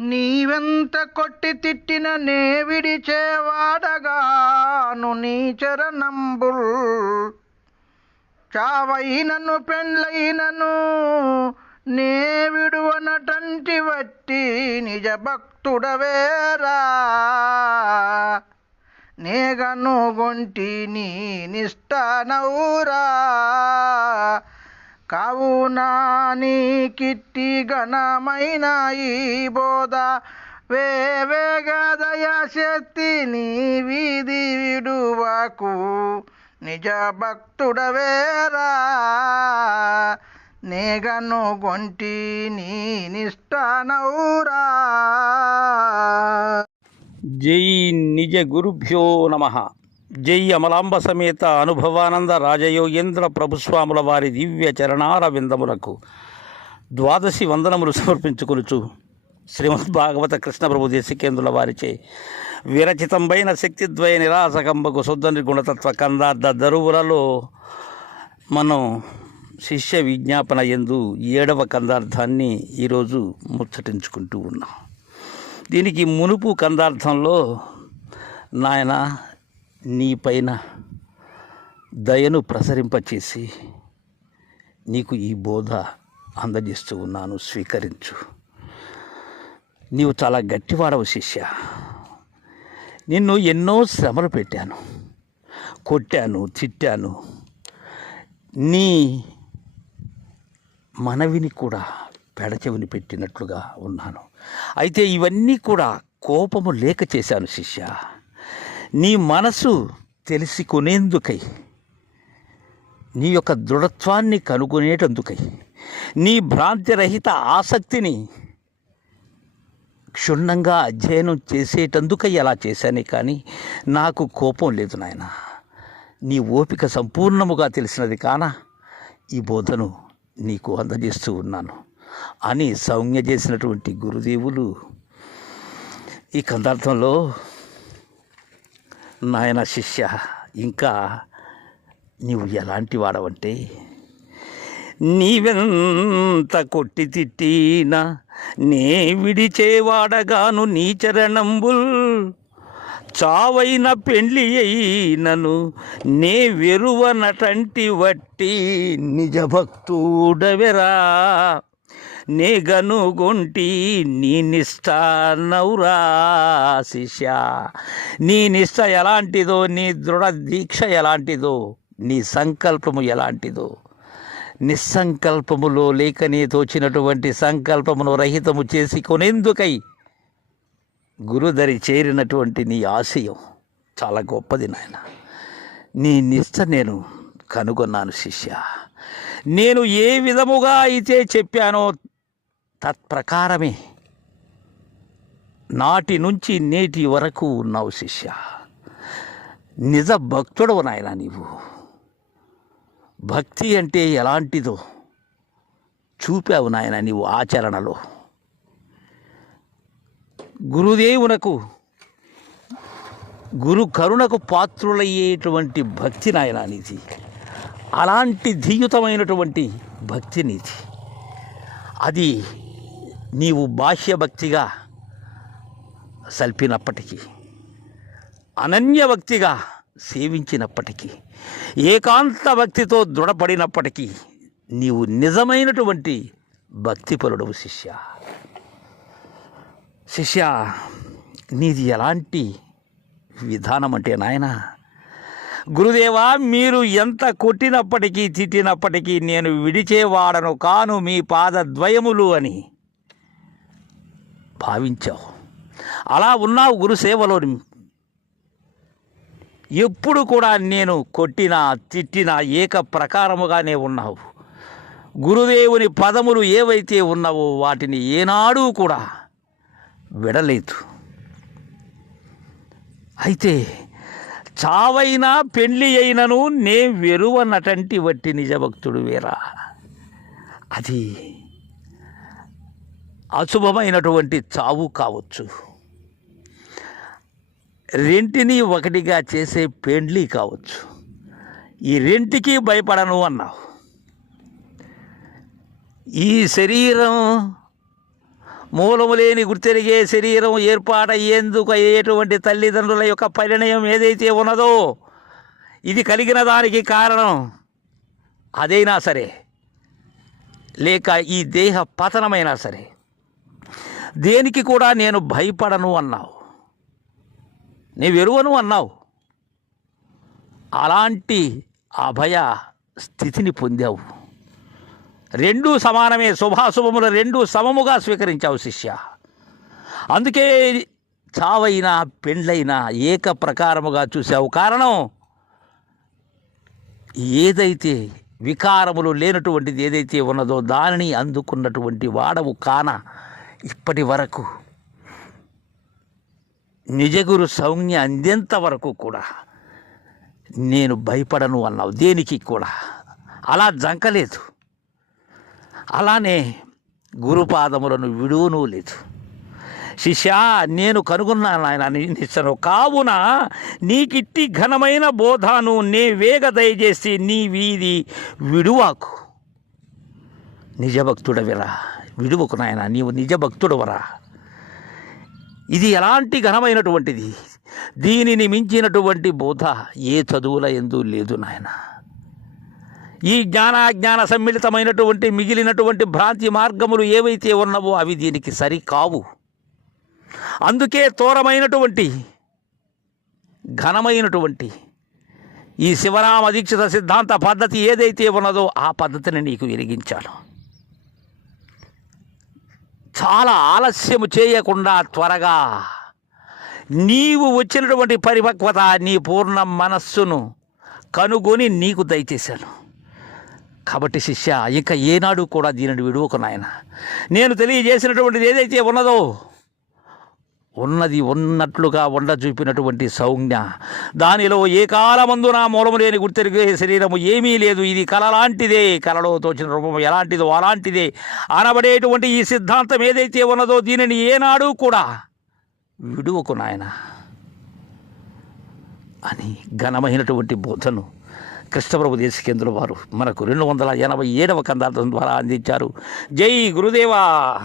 నీవెంత కొట్టి తిట్టిన నే విడిచేవాడగాను నీ చరణంబుల్. చావైనను పెండ్లైనను నే విడువనటంటి వట్టి నిజ భక్తుడవేరా. నేగను గొంటి నీ నిష్టనౌరా కావునా నీ కిట్టి ఘనమైన ఈ బోధ? వేవేగదయ శక్తి నీ వీధి విడువకు నిజ భక్తుడవేరా నేగను గొంటి నీ నిష్టనౌరా జై నిజ గురుభ్యో నమ. జై అమలాంబ సమేత అనుభవానంద రాజయోగేంద్ర ప్రభుస్వాముల వారి దివ్య చరణార విందములకు ద్వాదశి వందనములు సమర్పించుకొనుచు శ్రీమద్ భాగవత కృష్ణ ప్రభు దేశికేంద్రుల వారిచే విరచితంబైన శక్తిద్వయ నిరాసకంబకు శుద్ధని గుణతత్వ కందార్థ దరువులలో మనం శిష్య విజ్ఞాపన ఎందు ఏడవ కందార్థాన్ని ఈరోజు ముచ్చటించుకుంటూ ఉన్నాం. దీనికి మునుపు కందార్థంలో నాయన నీ పైన దయను ప్రసరింపచేసి నీకు ఈ బోధ అందజేస్తూ ఉన్నాను స్వీకరించు. నీవు చాలా గట్టివాడవు శిష్య. నిన్ను ఎన్నో శ్రమలు పెట్టాను కొట్టాను తిట్టాను. నీ మనవిని కూడా పెడచెవిని పెట్టినట్లుగా ఉన్నాను. అయితే ఇవన్నీ కూడా కోపము లేక చేశాను శిష్య. నీ మనసు తెలిసి కొనేందుకై నీ యొక్క దృఢత్వాన్ని కనుగొనేటందుకై నీ భ్రాంతిరహిత ఆసక్తిని క్షుణ్ణంగా అధ్యయనం చేసేటందుకై అలా చేశానే కానీ నాకు కోపం లేదు నాయన. నీ ఓపిక సంపూర్ణముగా తెలిసినది కాన? ఈ బోధను నీకు అందజేస్తూ ఉన్నాను. అని సౌజ్ఞ చేసినటువంటి గురుదేవులు ఈ కందార్థంలో నాయన శిష్య ఇంకా నీవు ఎలాంటి వాడవంటే నీవెంత కొట్టి తిట్టినా నే విడిచేవాడగాను నీ చరణంబుల్. చావైన పెండ్లి అయినను నే వెరువనటంటి వట్టి నిజ భక్తుడవెరా నే నీ నిష్ట నౌరా శిష్య. నీ నిష్ట ఎలాంటిదో నీ దృఢ దీక్ష ఎలాంటిదో నీ సంకల్పము ఎలాంటిదో. నిస్సంకల్పములో లేకనే తోచినటువంటి సంకల్పమును రహితము చేసి కొనేందుకై గురుదరి చేరినటువంటి నీ ఆశయం చాలా గొప్పది నాయన. నీ నిష్ట నేను కనుగొన్నాను శిష్య. నేను ఏ విధముగా అయితే చెప్పానో తత్ప్రకారమే. నాటి నుంచి నేటి వరకు ఉన్నావు శిష్య. నిజ భక్తుడవు నాయన నీవు. భక్తి అంటే ఎలాంటిదో చూపావు నాయన నీవు ఆచరణలో. గురుదేవునకు గురు కరుణకు పాత్రులయ్యేటువంటి భక్తి నాయన నీది. అలాంటి ధీయుతమైనటువంటి భక్తి నీది. అది నీవు బాహ్య భక్తిగా సల్పినప్పటికీ అనన్య భక్తిగా సేవించినప్పటికీ ఏకాంత భక్తితో దృఢపడినప్పటికీ నీవు నిజమైనటువంటి భక్తిపరుడవు శిష్య. శిష్య నీది ఎలాంటి విధానం అంటే నాయన గురుదేవా మీరు ఎంత కొట్టినప్పటికీ తిట్టినప్పటికీ నేను విడిచేవాడను కాను మీ పాదద్వయములు అని భావించావు. అలా ఉన్నావు గురుసేవలో ఎప్పుడు కూడా నేను కొట్టినా తిట్టినా ఏక ప్రకారముగానే ఉన్నావు. గురుదేవుని పదములు ఏవైతే ఉన్నావో వాటిని ఏనాడూ కూడా విడలేదు. అయితే చావైనా పెళ్ళి అయినను నే వెరువనటంటి వట్టి నిజభక్తుడు వేరా. అది అశుభమైనటువంటి చావు కావచ్చు. రెంటిని ఒకటిగా చేసే పెండ్లి కావచ్చు. ఈ రెంటికి భయపడను అన్నావు. ఈ శరీరం మూలము లేని గుర్తెరిగే శరీరం ఏర్పాటయ్యేందుకు అయ్యేటువంటి తల్లిదండ్రుల యొక్క పరిణయం ఏదైతే ఉన్నదో ఇది కలిగిన దానికి కారణం అదైనా సరే. లేక ఈ దేహ పతనమైనా సరే. దేనికి కూడా నేను భయపడను అన్నావు. నీవెరువను అన్నావు. అలాంటి అభయ స్థితిని పొందావు. రెండూ సమానమే శుభాశుభములు రెండూ సమముగా స్వీకరించావు శిష్య. అందుకే చావైనా పెండ్లైనా ఏక ప్రకారముగా చూసావు కారణం ఏదైతే వికారములు లేనటువంటిది ఏదైతే ఉన్నదో దానిని అందుకున్నటువంటి వాడవు కాన ఇప్పటి వరకు నిజగురు సౌజ్ఞ అందేంత వరకు కూడా నేను భయపడను అన్నావు. దేనికి కూడా? అలా జంకలేదు. అలానే గురుపాదములను విడువను లేదు. శిష్యా నేను కనుగొన్నాను ఆయన నిశ్చను కావున నీకిట్టి ఘనమైన బోధాను నే వేగ దయచేసి నీ వీధి విడువాకు. నిజభక్తుడవిరా విడువకు నాయన నీవు నిజభక్తుడవరా ఇది ఎలాంటి ఘనమైనటువంటిది? దీనిని మించినటువంటి బోధ ఏ చదువుల ఎందు లేదు నాయన. ఈ జ్ఞానాజ్ఞాన సమ్మిళితమైనటువంటి మిగిలినటువంటి భ్రాంతి మార్గములు ఏవైతే ఉన్నవో అవి దీనికి సరి కావు అందుకే తోరమైనటువంటి ఘనమైనటువంటి ఈ శివరామ దీక్షిత సిద్ధాంత పద్ధతి ఏదైతే ఉన్నదో ఆ పద్ధతిని నీకు వెలిగించాను. చాలా ఆలస్యము చేయకుండా త్వరగా నీవు వచ్చినటువంటి పరిపక్వత నీ పూర్ణ మనస్సును కనుగొని నీకు దయచేశాను. కాబట్టి శిష్య ఇక ఏనాడు కూడా దీనిని విడువకు నాయన. నేను తెలియజేసినటువంటిది ఏదైతే ఉన్నదో ఉన్నది ఉన్నట్లుగా ఉండ చూపినటువంటి సౌజ్ఞ. దానిలో ఏ కాలమందు నా మూలము లేని గుర్తెరిగే శరీరము ఏమీ లేదు. ఇది కళ లాంటిదే. కళలో తోచిన రూపం ఎలాంటిదో అలాంటిదే. అనబడేటువంటి ఈ సిద్ధాంతం ఏదైతే ఉన్నదో దీనిని ఏనాడు కూడా విడువకు నాయన. అని ఘనమైనటువంటి బోధను కృష్ణప్రభు దేశకేంద్రుల వారు మనకు రెండు వందల ఎనభై ఏడవ కందార్థం ద్వారా అందించారు. జై గురుదేవా!